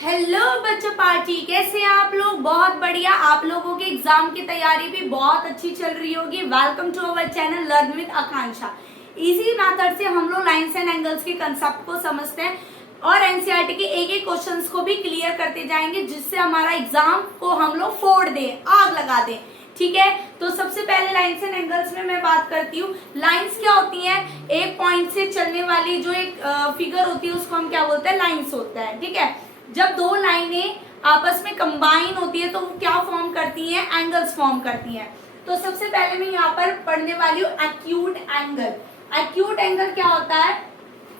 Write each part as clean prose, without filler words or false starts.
Hello बच्चों party, कैसे हैं आप लोग? बहुत बढ़िया। आप लोगों के एग्जाम की तैयारी भी बहुत अच्छी चल रही होगी। Welcome to our channel learn with Akanksha. Easy method से हम लोग लाइंस एंड एंगल्स के कंसेप्ट को समझते हैं और एनसीईआरटी के एक क्वेश्चंस को भी क्लियर करते जाएंगे, जिससे हमारा एग्जाम को हम लोग फोड़ दें, आग लगा दें। ठीक है, तो सबसे पहले लाइंस एंड एंगल्स में मैं बात करती हूँ। लाइंस क्या होती हैं? एक पॉइंट से चलने वाली जो एक फिगर होती है उसको हम क्या बोलते हैं? लाइंस होता है। ठीक है, जब दो लाइनें आपस में कंबाइन होती है तो वो क्या फॉर्म करती हैं? एंगल्स फॉर्म करती हैं। तो सबसे पहले मैं यहाँ पर पढ़ने वाली हूँ एक्यूट एंगल। एक्यूट एंगल क्या होता है?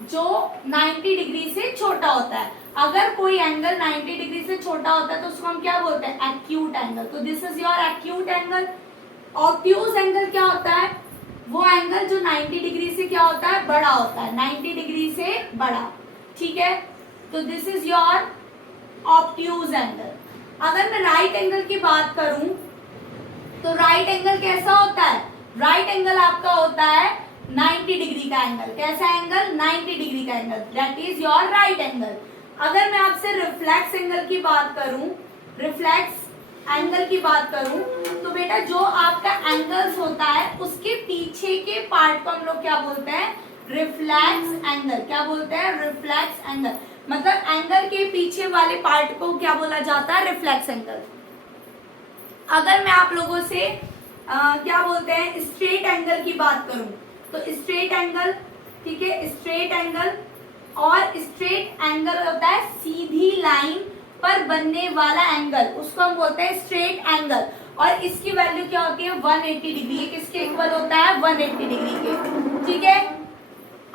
जो 90 डिग्री से छोटा होता है। अगर कोई एंगल 90 डिग्री से छोटा होता है तो उसको हम क्या बोलते हैं? Acute angle. तो this is your acute angle. Obtuse angle क्या होता है? वो एंगल जो 90 डिग्री से क्या होता है? बड़ा होता है, 90 डिग्री से बड़ा। ठीक है, तो this is your obtuse angle. अगर मैं राइट एंगल की बात करूं तो राइट एंगल कैसा होता है? राइट एंगल आपका होता है 90 डिग्री का एंगल। कैसा एंगल? 90 डिग्री का angle, that is your right angle. अगर मैं आपसे रिफ्लेक्स एंगल की बात करूं, रिफ्लेक्स एंगल की बात करूं तो बेटा जो आपका एंगल्स होता है उसके पीछे के पार्ट को हम लोग क्या बोलते हैं? Reflex angle. क्या बोलते हैं? Reflex angle. मतलब एंगल के पीछे वाले पार्ट को क्या बोला जाता है? Reflex angle. अगर मैं आप लोगों से क्या बोलते हैं स्ट्रेट एंगल की बात करूं तो स्ट्रेट एंगल, ठीक है, स्ट्रेट एंगल और स्ट्रेट एंगल होता है सीधी लाइन पर बनने वाला एंगल, उसको हम बोलते हैं स्ट्रेट एंगल। और इसकी वैल्यू क्या होती है? 180 डिग्री। ये किसके इक्वल होता है? 180 डिग्री के। ठीक है,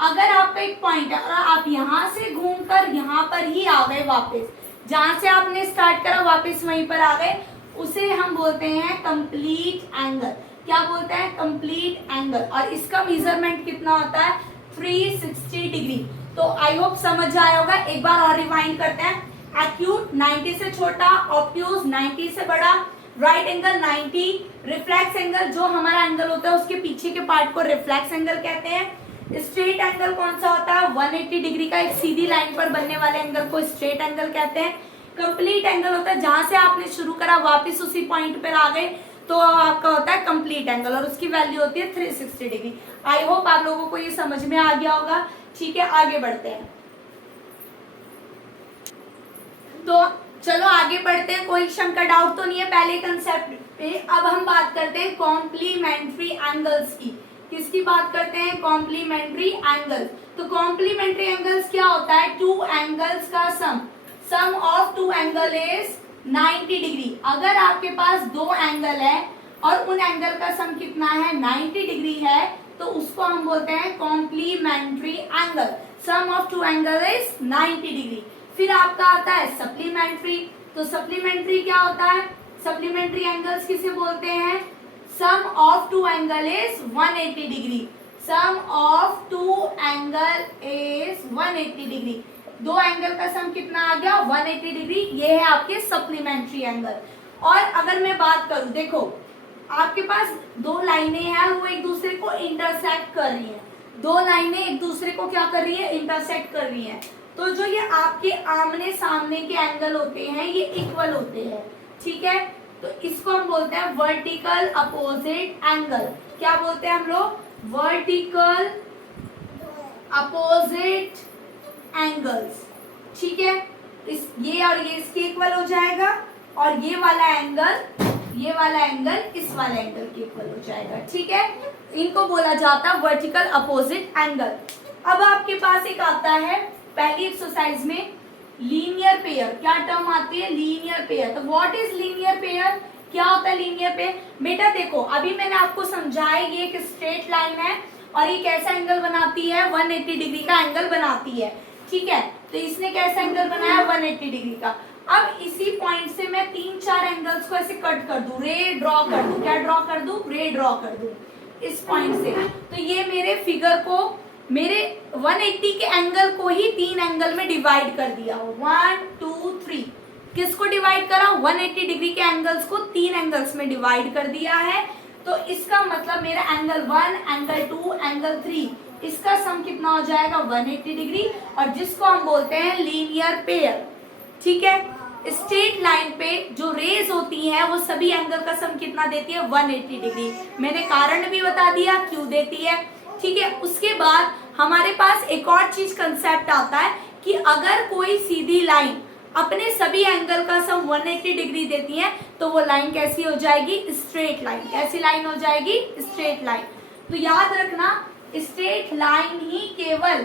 अगर आपका एक पॉइंट है और आप यहां से घूमकर यहां पर ही आ गए, वापस जहां से आपने स्टार्ट करा वापस वहीं पर आ गए, उसे हम बोलते हैं कंप्लीट एंगल। क्या बोलते हैं? Complete angle. और इसका मेजरमेंट कितना होता है? 360 डिग्री। तो आई होप समझ आया होगा। एक बार और रिवाइंड करते हैं। एक्यूट 90 से छोटा, ऑब्ट्यूज 90 से बड़ा, राइट एंगल 90, रिफ्लेक्स एंगल जो हमारा एंगल होता है उसके पीछे के पार्ट को रिफ्लेक्स एंगल कहते हैं। स्ट्रेट एंगल कौन सा होता है? 180 डिग्री का, एक सीधी लाइन पर बनने वाले एंगल को स्ट्रेट एंगल कहते हैं। कंप्लीट एंगल होता है जहां से आपने शुरू करा वापस उसी पॉइंट पर आ गए तो आपका होता है कंप्लीट एंगल, और उसकी वैल्यू होती है 360 डिग्री। आई होप आप लोगों को ये समझ में आ गया होगा। ठीक है, आगे बढ़ते हैं। तो चलो आगे बढ़ते हैं। कोई शंका डाउट तो नहीं है पहले कंसेप्ट पे? अब हम बात करते हैं कॉम्प्लीमेंट्री एंगल्स की। किसकी बात करते हैं? Complementary angles. तो कॉम्प्लीमेंट्री एंगल्स क्या होता है? टू एंगल्स का sum of two angle is 90 degree. अगर आपके पास दो एंगल है और उन एंगल का सम कितना है? 90 डिग्री है, तो उसको हम बोलते हैं complementary angle. Sum of two angle is 90 degree. फिर आपका आता है सप्लीमेंट्री। तो सप्लीमेंट्री क्या होता है? सप्लीमेंट्री एंगल्स किसे बोलते हैं? Sum of two angle is 180 degree. Sum of two angle is 180 degree. दो एंगल का सम कितना आ गया? 180 डिग्री। ये है आपके सप्लीमेंट्री एंगल। और अगर मैं बात करूं, देखो आपके पास दो लाइनें हैं, वो एक दूसरे को इंटरसेक्ट कर रही हैं। दो लाइनें एक दूसरे को क्या कर रही है? इंटरसेक्ट कर रही हैं। तो जो ये आपके आमने सामने के एंगल होते हैं ये इक्वल होते हैं। ठीक है, तो इसको हम बोलते हैं वर्टिकल अपोजिट एंगल। क्या बोलते हैं हम लोग? Vertical opposite angles. ठीक है, ये और ये इसके इक्वल हो जाएगा और ये वाला एंगल इस वाले एंगल के इक्वल हो जाएगा। ठीक है, इनको बोला जाता है वर्टिकल अपोजिट एंगल। अब आपके पास एक आता है पहली एक्सरसाइज में लीनियर पेयर। क्या टर्म आती है? Linear pair. तो व्हाट इज लीनियर पेयर? क्या होता है लीनियर पेयर? बेटा देखो, अभी मैंने आपको समझाया ये एक स्ट्रेट लाइन है और ये कैसा एंगल बनाती है? 180 डिग्री का एंगल बनाती है। ठीक है, तो इसने कैसा एंगल बनाया? 180 डिग्री का। अब इसी पॉइंट से मैं 3-4 एंगल्स को ऐसे कट कर दूं, रे ड्रॉ कर दूं। क्या ड्रॉ कर दूं? रे ड्रॉ कर दूं इस पॉइंट से। तो ये मेरे फिगर को, मेरे 180 के एंगल को ही 3 एंगल में डिवाइड कर दिया। 1 2 3 किसको डिवाइड करा? 180 डिग्री के एंगल्स को 3 एंगल्स में डिवाइड कर दिया है। तो इसका मतलब मेरा एंगल 1, एंगल 2, एंगल 3, इसका सम कितना हो जाएगा? 180 डिग्री। और जिसको हम बोलते हैं लीनियर पेयर। ठीक है। स्ट्रेट लाइन पे जो रेज होती हैं वो सभी एंगल का सम कितना देती है, 180 डिग्री। मैंने कारण भी बता दिया क्यों देती है, ठीक है। उसके बाद हमारे पास एक और चीज कंसेप्ट आता है कि अगर कोई सीधी लाइन अपने सभी एंगल का सम 180 डिग्री देती है तो वो लाइन कैसी हो जाएगी, स्ट्रेट लाइन। कैसी लाइन हो जाएगी, स्ट्रेट लाइन। तो याद रखना, स्ट्रेट लाइन ही केवल,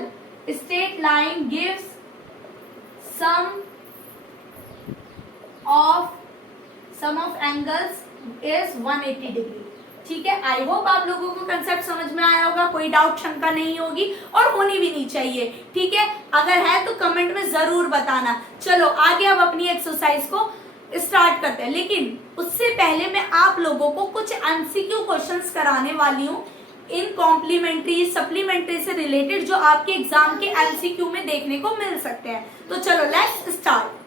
straight line gives sum of angles is 180 degree. ठीक है। आई होप आप लोगों को कंसेप्ट समझ में आया होगा, कोई डाउट शंका नहीं होगी और होनी भी नहीं चाहिए। ठीक है, अगर है तो कमेंट में जरूर बताना। चलो आगे अब अपनी एक्सरसाइज को स्टार्ट करते हैं, लेकिन उससे पहले मैं आप लोगों को कुछ एमसीक्यू क्वेश्चंस कराने वाली हूँ इन कॉम्प्लीमेंट्री सप्लीमेंट्री से रिलेटेड, जो आपके एग्जाम के एमसीक्यू में देखने को मिल सकते हैं। तो चलो लेट्स स्टार्ट।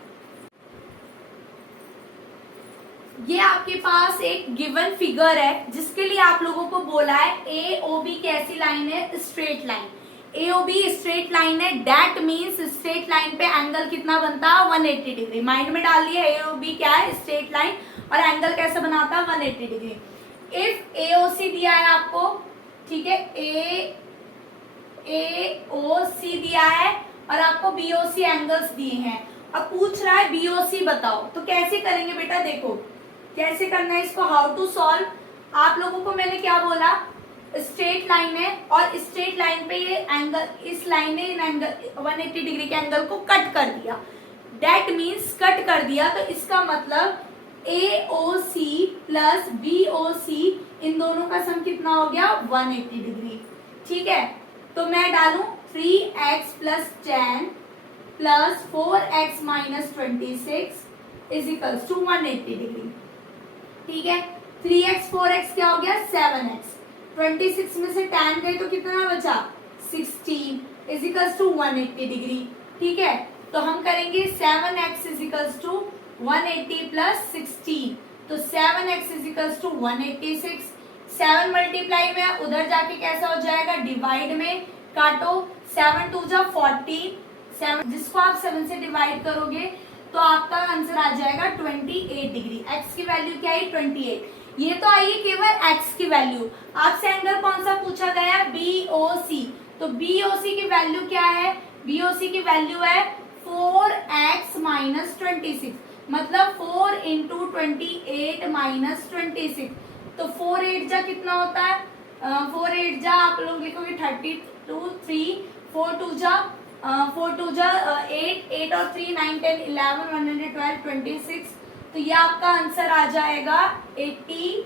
ये आपके पास एक गिवन फिगर है जिसके लिए आप लोगों को बोला है AOB कैसी लाइन है, straight line. AOB straight line है, दैट मींस स्ट्रेट लाइन पे एंगल कितना बनता है, 180 डिग्री। माइंड में डालिए AOB क्या है, स्ट्रेट लाइन, और एंगल कैसे बनाता है, 180 डिग्री। इफ AOC दिया है आपको, ठीक है, AOC दिया है और आपको BOC एंगल्स दिए हैं, अब पूछ रहा है BOC बताओ, तो कैसे करेंगे बेटा, देखो कैसे करना है इसको, हाउ टू सॉल्व। आप लोगों को मैंने क्या बोला, स्ट्रेट लाइन है और स्ट्रेट लाइन पे ये एंगल, इस लाइन ने इन एंगल 180 डिग्री के एंगल को कट कर दिया, दैट मीन्स कट कर दिया, तो इसका मतलब AOC प्लस BOC इन दोनों का सम कितना हो गया, 180 डिग्री। ठीक है, तो मैं डालूं 3x plus 10 plus 4x minus 26 is equals to 180 degree. ठीक है, 3x 4x क्या हो गया, 7x, 26 में से 10 गए तो कितना बचा, 16 इज इक्वल्स टू 180 डिग्री। ठीक है, तो हम करेंगे 7x is equals to 180 plus 16, तो 7x is equals to 186। 7 multiply में उधर जाके कैसा हो जाएगा, डिवाइड में काटो, 7 2 जा 14, 7 जिसको आप 7 से डिवाइड करोगे तो आपका आंसर आ जाएगा 28 डिग्री। x की वैल्यू क्या है, 28। ये तो आई है केवल x की वैल्यू। आपसे एंगल कौन सा पूछा गया, BOC, तो BOC की वैल्यू क्या है, BOC की वैल्यू है 4x माइनस 26, मतलब 4 इंटू 28 माइनस 26, तो 4 8 जा कितना होता है, 4 8 जा आप लोग लिखोगे 32, 3 4 2 जा 8, 8 और 3 9 10 11 112 26, तो ये आपका आंसर आ जाएगा 80।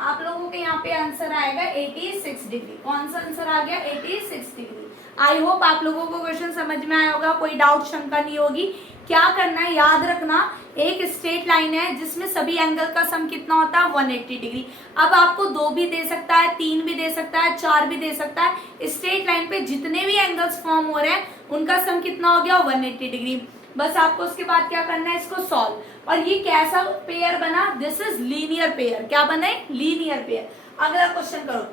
आप लोगों के यहाँ पे आंसर आएगा 86 डिग्री। कौन सा आंसर आ गया, 86 डिग्री। आई होप आप लोगों को क्वेश्चन समझ में आया होगा, कोई डाउट शंका नहीं होगी। क्या करना है, याद रखना, एक स्ट्रेट लाइन है जिसमें सभी एंगल का सम कितना होता है, 180 डिग्री। अब आपको 2 भी दे सकता है, 3 भी दे सकता है, 4 भी दे सकता है। स्ट्रेट लाइन पे जितने भी एंगल्स फॉर्म हो रहे हैं उनका सम कितना हो गया, 180 डिग्री। बस आपको उसके बाद क्या करना है, इसको सॉल्व। और ये कैसा पेयर बना, दिस इज लीनियर पेयर। क्या बने, लीनियर पेयर। अगला क्वेश्चन करो,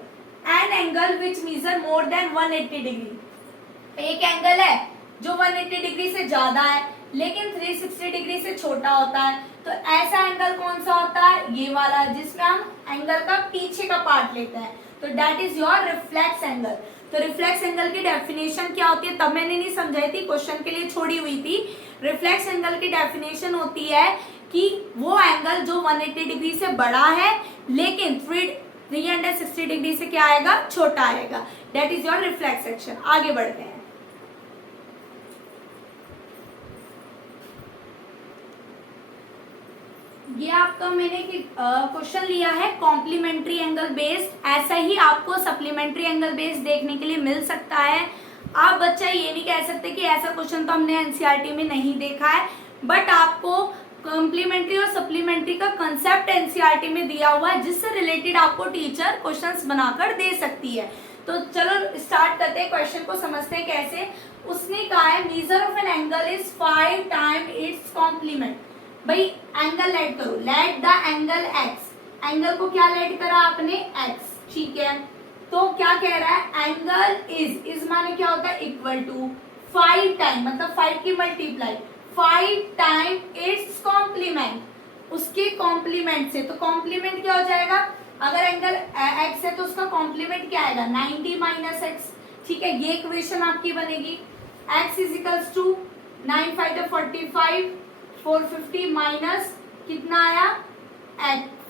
an angle which measure more than 180 degree. एक एंगल है जो 180 डिग्री से ज्यादा है लेकिन 360 डिग्री से छोटा होता है, तो ऐसा एंगल कौन सा होता है, ये वाला, जिसमें हम एंगल का पीछे का पार्ट लेते हैं, तो that is your reflex angle. तो रिफ्लेक्स एंगल की डेफिनेशन क्या होती है, तब मैंने नहीं समझाई थी, क्वेश्चन के लिए छोड़ी हुई थी। रिफ्लेक्स एंगल की डेफिनेशन होती है कि वो एंगल जो 180 डिग्री से बड़ा है लेकिन 360 डिग्री से क्या आएगा, छोटा आएगा, that is your reflex action. आगे बढ़ते हैं। ये आपका मैंने क्वेश्चन लिया है कॉम्प्लीमेंट्री एंगल बेस्ड। ऐसा ही आपको सप्लीमेंट्री एंगल बेस्ड देखने के लिए मिल सकता है। आप बच्चा ये नहीं कह सकते कि ऐसा क्वेश्चन तो हमने एनसीईआरटी में नहीं देखा है, बट आपको कॉम्प्लीमेंट्री और सप्लीमेंट्री का कंसेप्ट एनसीईआरटी में दिया हुआ है, जिससे रिलेटेड आपको टीचर क्वेश्चंस बनाकर दे सकती है। तो चलो स्टार्ट करते हैं, क्वेश्चन को समझते हैं कैसे। उसने कहा है measure of an angle is 5 time its complement. भाई एंगल लेट करो, let the angle x, angle को क्या लेट करा आपने, x, ठीक है। तो क्या कह रहा है, एंगल इज माने क्या होता है, इक्वल टू 5 टाइम, मतलब 5 की मल्टीप्लाई, 5 टाइम इट्स कॉम्प्लीमेंट, उसके कॉम्प्लीमेंट से। तो कॉम्प्लीमेंट क्या हो जाएगा, अगर एंगल x है तो उसका कॉम्प्लीमेंट क्या आएगा, 90 माइनस एक्स। ठीक है, ये इक्वेशन आपकी बनेगी, x is equals to 9 5 45 450 minus कितना आया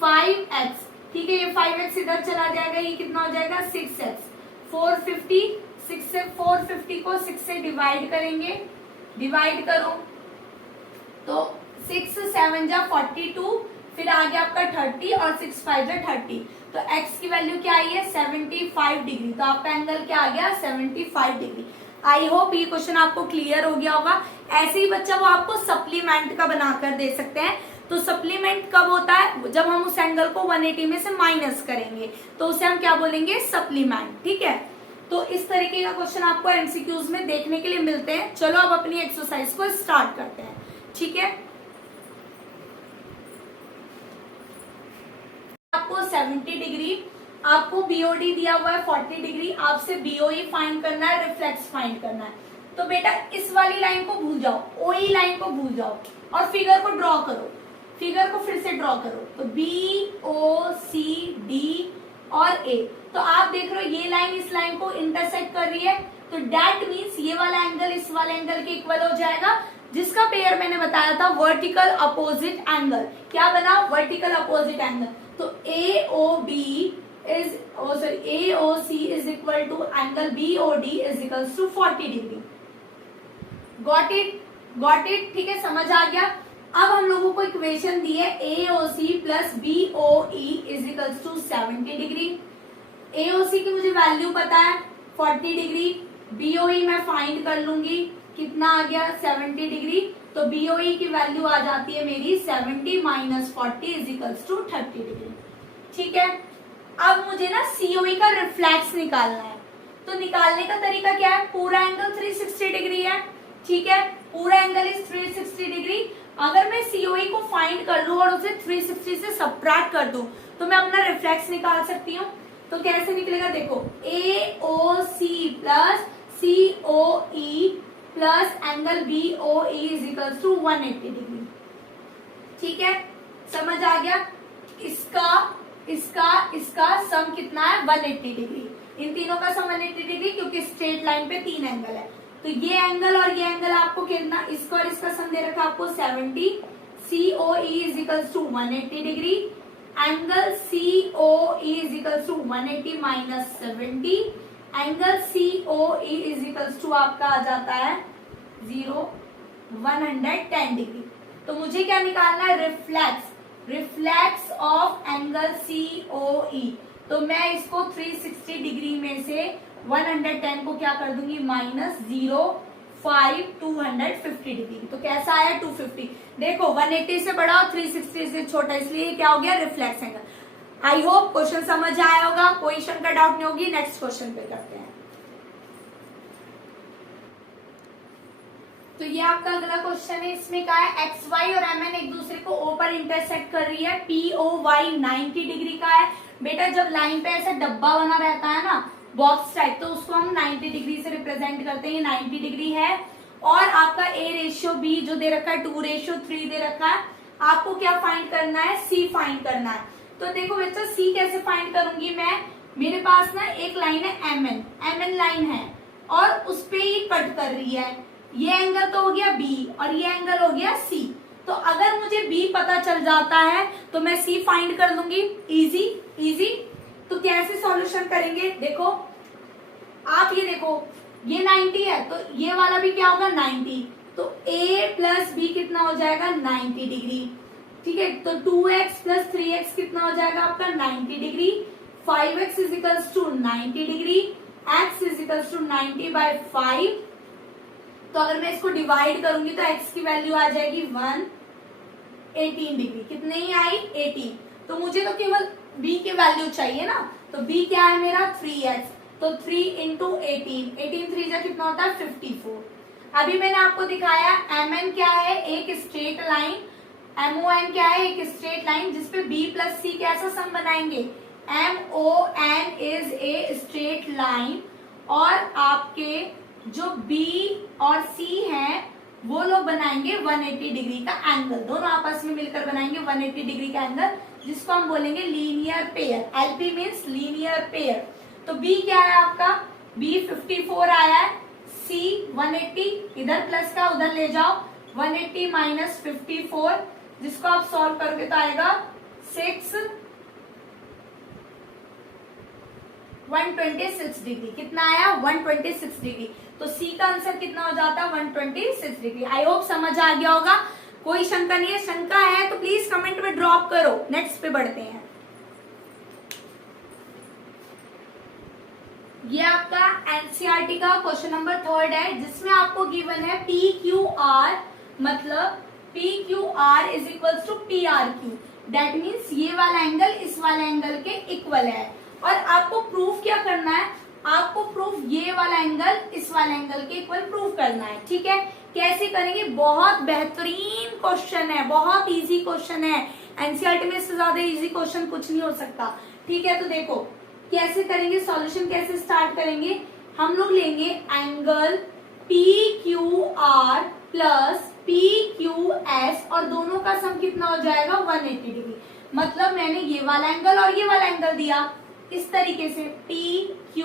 5x। ठीक है, ये 5x इधर चला जाएगा, ये कितना हो जाएगा 6x। 450, 6 से 450 को 6 से डिवाइड करेंगे, डिवाइड करो तो 6 7 जा 42, फिर आ गया आपका 30 और 6 5 जा 30। तो x की वैल्यू क्या आई है 75 डिग्री। तो आपका एंगल क्या आ गया 75 डिग्री। आई होप ये क्वेश्चन आपको क्लियर हो गया होगा। ऐसे ही बच्चा वो आपको सप्लीमेंट का बनाकर दे सकते हैं। तो सप्लीमेंट कब होता है, जब हम उस एंगल को 180 में से माइनस करेंगे, तो उसे हम क्या बोलेंगे, सप्लीमेंट। ठीक है, तो इस तरीके का क्वेश्चन आपको एमसीक्यूज में देखने के लिए मिलते हैं। चलो अब अपनी एक्सरसाइज को स्टार्ट करते हैं। ठीक है, आपको 70 डिग्री, आपको बीओडी दिया हुआ है 40 डिग्री, आपसे बीओई फाइंड करना है, रिफ्लेक्स फाइंड करना है। तो बेटा इस वाली लाइन को भूल जाओ, ओई लाइन को भूल जाओ और फिगर को ड्रॉ करो, फिगर को फिर से ड्रॉ करो। तो बी ओ सी डी और ए, तो आप देख रहे हो ये लाइन इस लाइन को इंटरसेक्ट कर रही है, तो दैट मीन्स ये वाला एंगल इस वाले एंगल के इक्वल हो जाएगा, जिसका पेयर मैंने बताया था वर्टिकल अपोजिट एंगल। क्या बना, वर्टिकल अपोजिट एंगल। तो AOB is AOC is equal to angle BOD is equals to 40 degree. Got it, ठीक है, समझ आ गया। अब हम लोगों को इक्वेशन दी है AOC plus BOE is equals to 70 degree. AOC की मुझे वैल्यू पता है 40 डिग्री, BOE मैं फाइंड कर लूंगी, कितना आ गया 70 डिग्री। तो BOE की वैल्यू आ जाती है मेरी 70 minus 40 is equals to 30 degree. ठीक है, अब मुझे ना COE का रिफ्लेक्स निकालना है। तो निकालने का तरीका क्या है, पूरा एंगल 360 डिग्री है। ठीक है, पूरा एंगल इज 360 डिग्री। अगर मैं COE को फाइंड कर लूं और उसे 360 से सबट्रैक्ट कर दूं, तो मैं अपना रिफ्लेक्स निकाल सकती हूँ। तो कैसे निकलेगा, देखो AOC plus COE plus angle BOE is equals to 180 degree. ठीक है, समझ आ गया। इसका सम कितना है 180 डिग्री। इन तीनों का सम 180 डिग्री, क्योंकि स्ट्रेट लाइन पे 3 एंगल है। तो ये एंगल और ये एंगल आपको कितना, इसका और इसका सम दे रखा आपको 70। COE is equals to 180 degree. Angle COE is equals to 180 minus 70। Angle COE is equals to आपका आ जाता है 110 डिग्री। तो मुझे क्या निकालना है, रिफ्लेक्स ऑफ एंगल COE। तो मैं इसको 360 डिग्री में से 110 को क्या कर दूंगी, माइनस 0.5 250 डिग्री। तो कैसा आया 250। देखो 180 से बड़ा और 360 से छोटा, इसलिए क्या हो गया, reflex angle. I hope question समझ आया होगा, कोई शंका डाउट नहीं होगी। नेक्स्ट क्वेश्चन पे करते हैं। तो ये आपका अगला क्वेश्चन है। इसमें क्या है, एक्स वाई और MN एक दूसरे को O पर इंटरसेक्ट कर रही है। POY 90 डिग्री का है। बेटा जब लाइन पे ऐसा डब्बा बना रहता है ना, बॉक्स टाइप, तो उसको हम 90 डिग्री से रिप्रेजेंट करते हैं। ये 90 डिग्री है। और आपका A/B जो दे रखा है 2/3 दे रखा है। आपको क्या फाइंड करना है, C फाइंड करना है। तो देखो बच्चा C कैसे फाइंड करूंगी मैं, मेरे पास ना एक लाइन है MN लाइन है और उस पे ही कट कर रही है। ये एंगल तो हो गया B और ये एंगल हो गया C। तो अगर मुझे B पता चल जाता है तो मैं C फाइंड कर लूंगी। इजी। तो कैसे सॉल्यूशन करेंगे, देखो आप ये देखो, ये 90 है तो ये वाला भी क्या होगा 90। तो A प्लस B कितना हो जाएगा 90 डिग्री। ठीक है, तो 2x प्लस 3x कितना हो जाएगा आपका 90 degree. 5x is equals to 90 degree. x is equals to 90/5। तो अगर मैं इसको डिवाइड करूंगी तो x की वैल्यू आ जाएगी 118 डिग्री। कितने ही आई 18। तो मुझे तो केवल b की वैल्यू चाहिए ना, तो b क्या है मेरा 3x। तो 3 इंटू 18 3 जा कितना होता है 54। अभी मैंने आपको दिखाया MN क्या है, एक स्ट्रेट लाइन। MON क्या है, एक स्ट्रेट लाइन जिसपे B प्लस C कैसा सम बनाएंगे, MON इज ए लाइन और आपके जो बी और सी हैं वो लोग बनाएंगे 180 डिग्री का एंगल, दोनों आपस में मिलकर बनाएंगे 180 डिग्री का एंगल, जिसको हम बोलेंगे linear pair. LP means linear pair. तो बी क्या है आपका, बी 54 आया है, सी 180, इधर प्लस का उधर ले जाओ, 180 माइनस 54, जिसको आप सॉल्व करोगे तो आएगा 126 डिग्री। कितना आया, 126 डिग्री। तो सी का आंसर कितना हो जाता है, 126 डिग्री। आई होप समझ आ गया होगा, कोई शंका नहीं है, शंका है तो प्लीज कमेंट में ड्रॉप करो। नेक्स्ट पे बढ़ते हैं। ये आपका एनसीईआरटी का क्वेश्चन नंबर 3 है, जिसमें आपको गिवन है पी क्यू आर, मतलब P Q R is equal to P R Q. That means ये वाला एंगल इस वाला एंगल के इक्वल है, और आपको प्रूफ क्या करना है, आपको प्रूफ ये वाला एंगल इस वाला एंगल के इक्वल प्रूफ करना है। ठीक है, कैसे करेंगे, बहुत बेहतरीन क्वेश्चन है, बहुत इजी क्वेश्चन है, एनसीईआरटी में इससे ज्यादा इजी क्वेश्चन कुछ नहीं हो सकता। ठीक है, तो देखो कैसे करेंगे, सॉल्यूशन कैसे स्टार्ट करेंगे। हम लोग लेंगे angle P Q R plus P Q S, और दोनों का सम कितना हो जाएगा, 180 डिग्री। मतलब मैंने ये वाला एंगल और ये वाला एंगल दिया इस तरीके से, P, Q,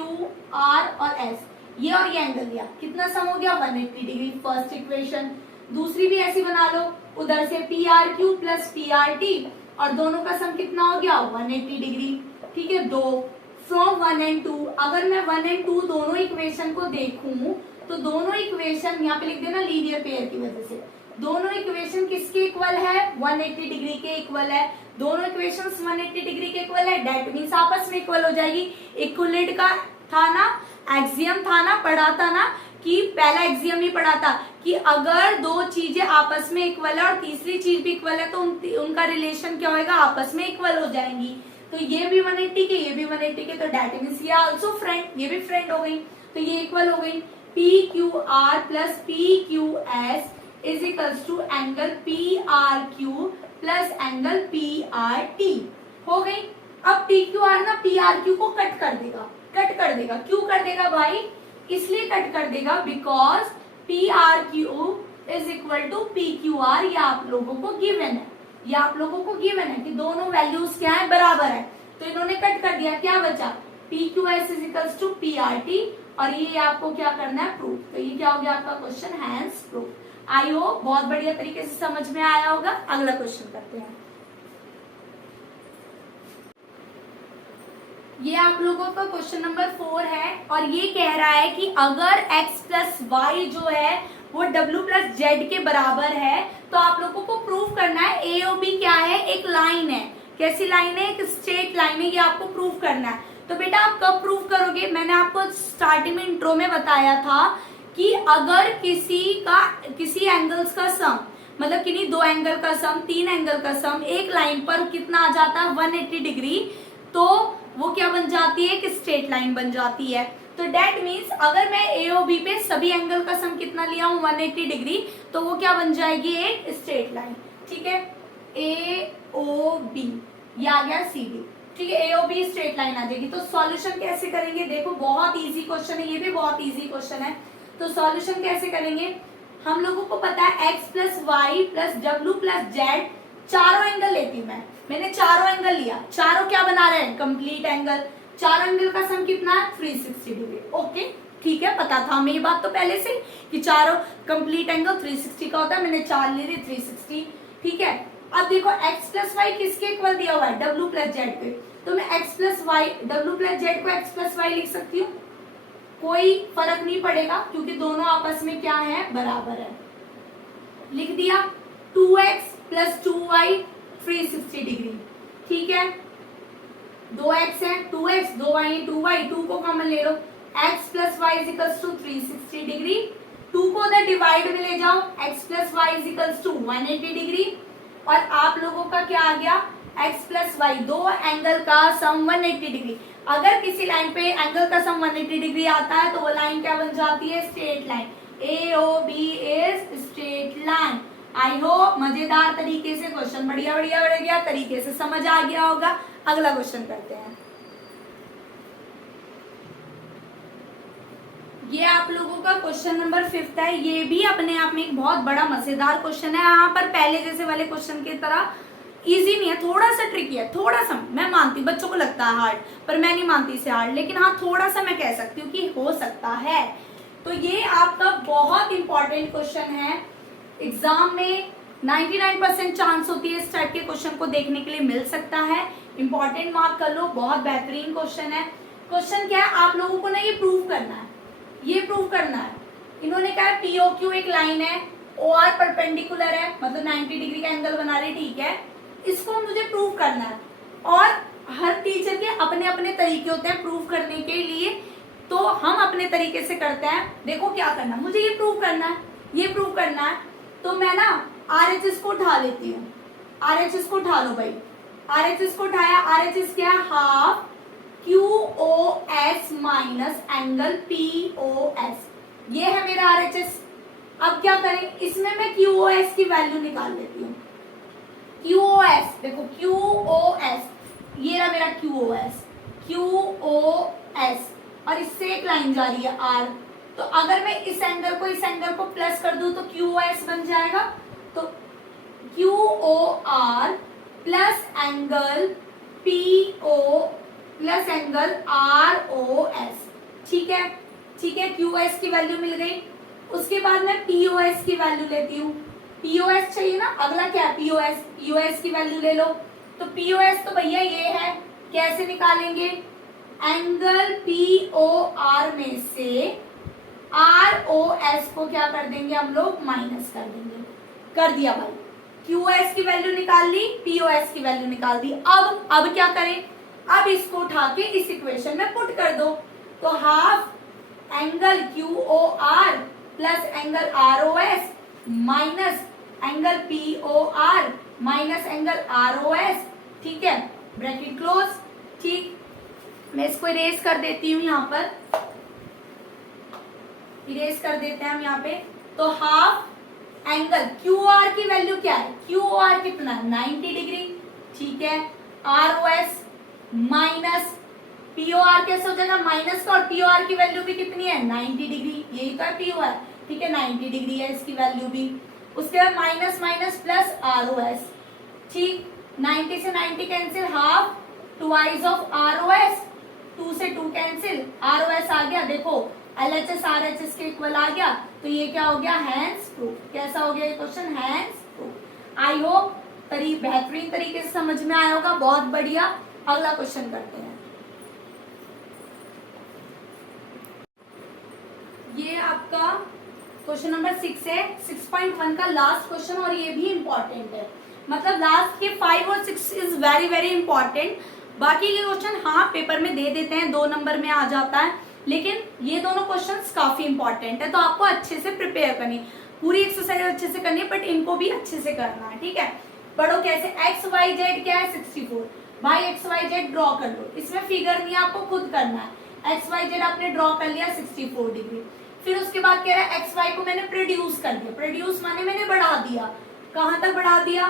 R और S, ये और ये एंगल दिया, कितना सम हो गया, 180 डिग्री। First equation. दूसरी भी ऐसी बना लो, उधर से PRQ प्लस PRT, और दोनों का सम कितना हो गया, 180 डिग्री। ठीक है, दो फ्रॉम 1 and 2, अगर मैं 1 and 2 दोनों इक्वेशन को देखूं तो दोनों इक्वेशन यहाँ पे लिख देना लीनियर पेयर की वजह से, दोनों इक्वेशन किसके इक्वल है, 180 डिग्री के इक्वल है। दोनों इक्वेशंस 180 डिग्री के इक्वल है, दैट मींस आपस में इक्वल हो जाएगी। इक्विलेट का था ना, एक्सियम था ना, पढ़ा था ना, कि पहला एक्सियम ही पढ़ा था कि अगर दो चीजें आपस में इक्वल है और तीसरी चीज भी इक्वल है तो उनका रिलेशन क्या होगा, आपस में इक्वल हो जाएंगी। तो ये भी 180 के, ये भी 180 के, तो दैट मींस ये आल्सो फ्रेंड, ये भी फ्रेंड हो गई, तो ये इक्वल हो गई। P Q R plus P Q S is equals to angle P R Q plus angle P R T हो गई। अब पी क्यू आर ना पी आर क्यू को कट कर देगा, कट कर देगा। क्यों कर देगा भाई, इसलिए कट कर देगा because P R Q is equal to P Q R, ये आप लोगों को गिवन है, ये आप लोगों को गिवन है कि दोनों वैल्यूज क्या है, बराबर है। तो इन्होंने कट कर दिया, क्या बचा, P Q S is equals to P R T, और ये आपको क्या करना है, प्रूफ। तो ये क्या हो गया आपका question, hence proof. I hope बहुत बढ़िया तरीके से समझ में आया होगा। अगला क्वेश्चन करते हैं। ये आप लोगों का क्वेश्चन नंबर 4 है, और ये कह रहा है कि अगर x प्लस वाई जो है वो w प्लस जेड के बराबर है तो आप लोगों को प्रूव करना है ए और बी क्या है, एक लाइन है। कैसी लाइन है, एक स्ट्रेट लाइन है, ये आपको प्रूव करना है। तो बेटा आप कब प्रूव करोगे, मैंने आपको स्टार्टिंग में इंट्रो में बताया था कि अगर किसी एंगल्स का सम, मतलब किन्हीं दो एंगल का सम, तीन एंगल का सम एक लाइन पर कितना आ जाता है, 180 डिग्री, तो वो क्या बन जाती है, एक स्ट्रेट लाइन बन जाती है। तो डेट मीन्स अगर मैं ए और बी पे सभी एंगल का सम कितना लिया हूं, 180 डिग्री, तो वो क्या बन जाएगी, एक स्ट्रेट लाइन। ठीक है, ए ओ बी, ये आ गया सी डी। ठीक है, A O B straight line आ जाएगी। तो सॉल्यूशन कैसे करेंगे, देखो बहुत इजी क्वेश्चन है, ये भी बहुत इजी क्वेश्चन है। तो सॉल्यूशन कैसे करेंगे, हम लोगों को पता है x plus Y plus W plus Z, चारों एंगल लेती हूँ मैंने चारों एंगल लिया, चारों क्या बना रहे हैं, कंप्लीट एंगल। चारों एंगल का सम कितना है, 360 डिग्री। ओके ठीक है, पता था हमें ये बात तो पहले से कि चारों कंप्लीट एंगल 360 का होता है, मैंने चार ले ली 360। ठीक है, अब देखो x प्लस वाई किसके इक्वल दिया हुआ है, w प्लस जेड पे, तो मैं x plus Y W plus Z को x प्लस वाई लिख सकती हूँ, कोई फर्क नहीं पड़ेगा क्योंकि दोनों आपस में क्या है, बराबर है। लिख दिया 2x प्लस 2y 360 डिग्री। ठीक है, 2x है, 2x 2y 2y, 2 को कॉमन ले लो, x plus Y is equals to 360 degree. 2 को उधर डिवाइड में ले जाओ, x plus Y is equals to 180 degree, और आप लोगों का क्या आ गया, x प्लस वाई, दो एंगल का सम 180 डिग्री। अगर किसी लाइन पे एंगल का सम 180 डिग्री आता है तो वो लाइन क्या बन जाती है, straight line. A O B is straight line. I hope मजेदार तरीके से क्वेश्चन बढ़िया तरीके से समझ आ गया होगा। अगला क्वेश्चन करते हैं। ये आप लोगों का क्वेश्चन नंबर 5 है। ये भी अपने आप में एक बहुत बड़ा मजेदार क्वेश्चन है। यहाँ पर पहले जैसे वाले क्वेश्चन की तरह इजी नहीं है, थोड़ा सा ट्रिकी है, थोड़ा सा। मैं मानती, बच्चों को लगता है हार्ड, पर मैं नहीं मानती इसे हार्ड, लेकिन हाँ थोड़ा सा मैं कह सकती हूँ कि हो सकता है। तो ये आपका बहुत इंपॉर्टेंट क्वेश्चन है। एग्जाम में 99% चांस होती है इस टाइप के क्वेश्चन को देखने के लिए मिल सकता है। इंपॉर्टेंट मार्क कर लो, बहुत बेहतरीन क्वेश्चन है। क्वेश्चन क्या है, आप लोगों को ना ये प्रूव करना है, ये प्रूव करना है। इन्होंने कहा है POQ एक लाइन है, OR परपेंडिकुलर है, मतलब 90 डिग्री का एंगल बना रहे, ठीक है। इसको मुझे प्रूव करना है, और हर टीचर के अपने अपने तरीके होते हैं प्रूव करने के लिए, तो हम अपने तरीके से करते हैं। देखो क्या करना है, मुझे ये प्रूव करना है, ये प्रूव करना है। तो मैं ना RHS को उठा लेती हूँ। RHS को उठा लो भाई, RHS को उठाया। RHS क्या है, half QOS minus angle POS, ये है मेरा RHS। अब क्या करें, इसमें मैं QOS की वैल्यू निकाल लेती हूँ। QOS देखो, QOS ये रहा मेरा QOS, और इससे एक लाइन जा रही है R। तो अगर मैं इस एंगल को प्लस कर दूं तो QOS बन जाएगा। तो QOR plus angle PO plus angle ROS, ठीक है, ठीक है। QOS की वैल्यू मिल गई। उसके बाद मैं POS की वैल्यू लेती हूँ। POS चाहिए ना, अगला क्या है, POS की वैल्यू ले लो। तो POS तो भैया ये है, कैसे निकालेंगे, एंगल POR में से ROS को क्या कर देंगे हम लोग, माइनस कर देंगे। कर दिया भाई, QOS की वैल्यू निकाल ली, POS की वैल्यू निकाल दी। अब क्या करें, अब इसको उठा के इस इक्वेशन में पुट कर दो। तो half angle QOR plus angle ROS minus angle POR minus angle ROS, ठीक है, ब्रैकेट क्लोज। ठीक, मैं इसको इरेज कर देती हूँ, यहाँ पर इरेज कर देते हैं हम यहाँ पे। तो हाफ एंगल QR की वैल्यू क्या है, QR कितना है, 90 डिग्री, ठीक है। ROS माइनस POR कैसे हो जाएगा, माइनस का, और POR की वैल्यू भी कितनी है, 90 डिग्री, यही तो है POR, ठीक है, 90 डिग्री है इसकी वैल्यू भी। उसके बाद माइनस माइनस प्लस ROS, ठीक, 90 से 90 cancel, half twice of ROS, 2 से 2 कैंसिल, ROS आ गया, देखो LHS RHS के इक्वल आ गया। तो ये क्या हो गया, हैंस प्रूफ। कैसा हो गया ये question, hence proof. I hope बेहतरीन तरीके से समझ में आया होगा, बहुत बढ़िया। अगला क्वेश्चन करते हैं। ये आपका क्वेश्चन नंबर 6 है, 6.1 का लास्ट क्वेश्चन, और ये भी इंपॉर्टेंट है। मतलब लास्ट के 5 और 6 इज वेरी वेरी इंपॉर्टेंट। बाकी के क्वेश्चन हाँ पेपर में दे देते हैं, 2 नंबर में आ जाता है, लेकिन ये दोनों क्वेश्चंस काफी इंपॉर्टेंट है। तो आपको अच्छे से प्रिपेयर करनी, पूरी एक्सरसाइज अच्छे से करनी है, बट इनको भी अच्छे से करना है, ठीक है। पढ़ो कैसे, XYZ क्या है, 64। भाई XYZ ड्रॉ कर लो, इसमें फिगर नहीं है, आपको खुद करना है। XYZ आपने ड्रॉ कर लिया 64 डिग्री। फिर उसके बाद कह रहा है XY को मैंने प्रोड्यूस कर दिया। प्रोड्यूस माने मैंने बढ़ा दिया, कहां तक बढ़ा दिया,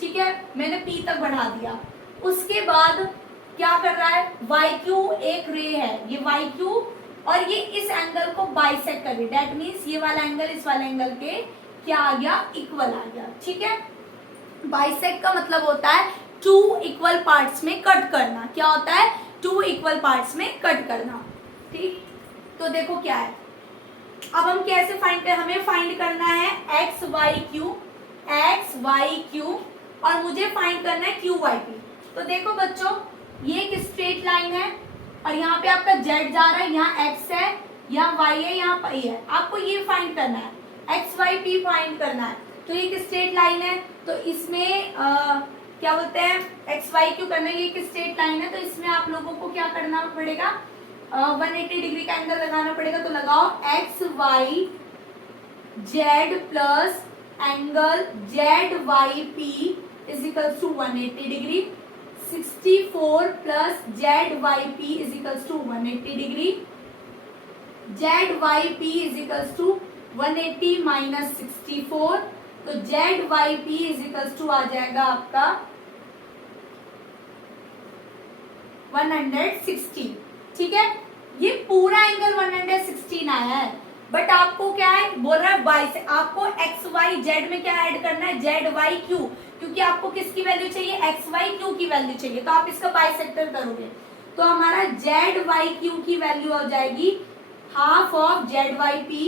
ठीक है, मैंने P तक बढ़ा दिया। उसके बाद क्या कर रहा है, YQ एक रे है, ये YQ, और ये इस एंगल को बाइसेक्ट कर रही है। दैट मीन्स ये वाला एंगल इस वाले एंगल के क्या आ गया, इक्वल आ गया, ठीक है। बाइसेक्ट का मतलब होता है 2 इक्वल पार्ट्स में कट करना। क्या होता है, 2 इक्वल पार्ट्स में कट करना, ठीक। तो देखो क्या है, अब हम कैसे फाइंड करें, हमें फाइंड करना है XYQ, और मुझे फाइंड करना है QYP। तो देखो बच्चों, ये एक स्ट्रेट लाइन है, और यहाँ पे आपका Z जा रहा है, यहाँ X है, यहाँ Y है, यहाँ Y है। आपको ये फाइंड करना है, XYP फाइंड करना है। तो ये एक स्ट्रेट लाइन है, तो इसमें क्या बोलते हैं, XYQ करना है, ये एक स्ट्रेट लाइन है, तो इसमें आप लोगों को क्या करना पड़ेगा, 180 डिग्री का एंगल लगाना पड़ेगा। तो लगाओ XYZ plus angle ZYP is equals to 180 degree. 64 plus ZYP is equals to 180 degree. ZYP is equals to 180 minus 64, तो ZYP इज इक्वल्स टू आ जाएगा आपका 160, ठीक है। ये पूरा एंगल 116 आया है, बट आपको क्या है बोल रहा है y से, आपको एक्स वाई जेड में क्या ऐड करना है, जेड वाई क्यू, क्योंकि आपको किसकी वैल्यू चाहिए, एक्स वाई क्यू की वैल्यू चाहिए, तो आप इसका बाइसेक्टर करोगे तो हमारा जेड वाई क्यू की वैल्यू हो जाएगी half of Z Y P,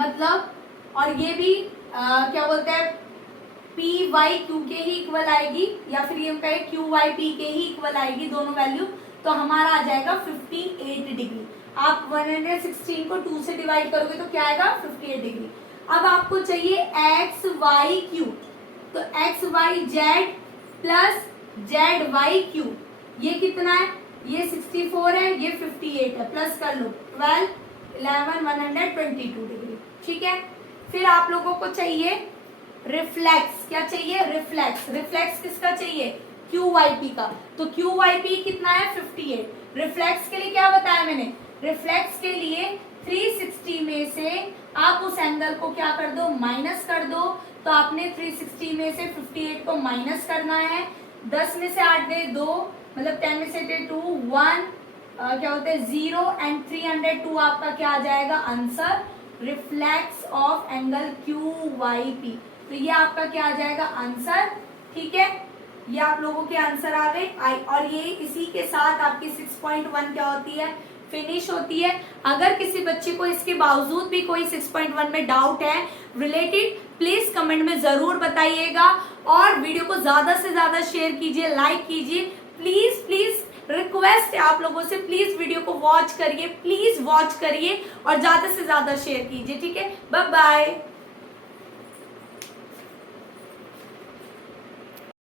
मतलब, और ये भी क्या बोलते हैं पी वाई क्यू के ही इक्वल आएगी, या फिर ये कहे क्यू वाई पी के ही इक्वल आएगी दोनों वैल्यू, तो हमारा आ जाएगा 58 डिग्री। आप 116 को 2 से डिवाइड करोगे तो क्या आएगा 58 डिग्री। अब आपको चाहिए एक्स वाई क्यू, तो X Y Z plus Z Y Q, ये कितना है, ये 64 है, ये 58 है, प्लस कर लो 12 11 122 डिग्री, ठीक है। फिर आप लोगों को चाहिए रिफ्लेक्स, क्या चाहिए, रिफ्लेक्स, रिफ्लेक्स किसका चाहिए, क्यू वाई पी का, तो क्यू वाई पी कितना है 58। रिफ्लेक्स के लिए क्या बताया मैंने, रिफ्लेक्स के लिए 360 में से आप उस एंगल को क्या कर दो, माइनस कर दो, तो आपने 360 में से 58 को माइनस करना है, 10 में से 8 दे 2, मतलब 10 में से 2 1 क्या होते हैं 0 एंड 302 आपका क्या आ जाएगा answer, reflex of angle Q Y P, तो ये आपका क्या आ जाएगा आंसर, ठीक है। ये आप लोगों के आंसर आ गए, और ये इसी के साथ आपकी 6.1 क्या होती है, फिनिश होती है। अगर किसी बच्चे को इसके बावजूद भी कोई 6.1 में डाउट है रिलेटेड, प्लीज कमेंट में जरूर बताइएगा, और वीडियो को ज्यादा से ज्यादा शेयर कीजिए, लाइक कीजिए, प्लीज प्लीज रिक्वेस्ट है आप लोगों से, प्लीज वीडियो को वॉच करिए, प्लीज वॉच करिए और ज्यादा से ज्यादा शेयर कीजिए, ठीक है। Bye bye.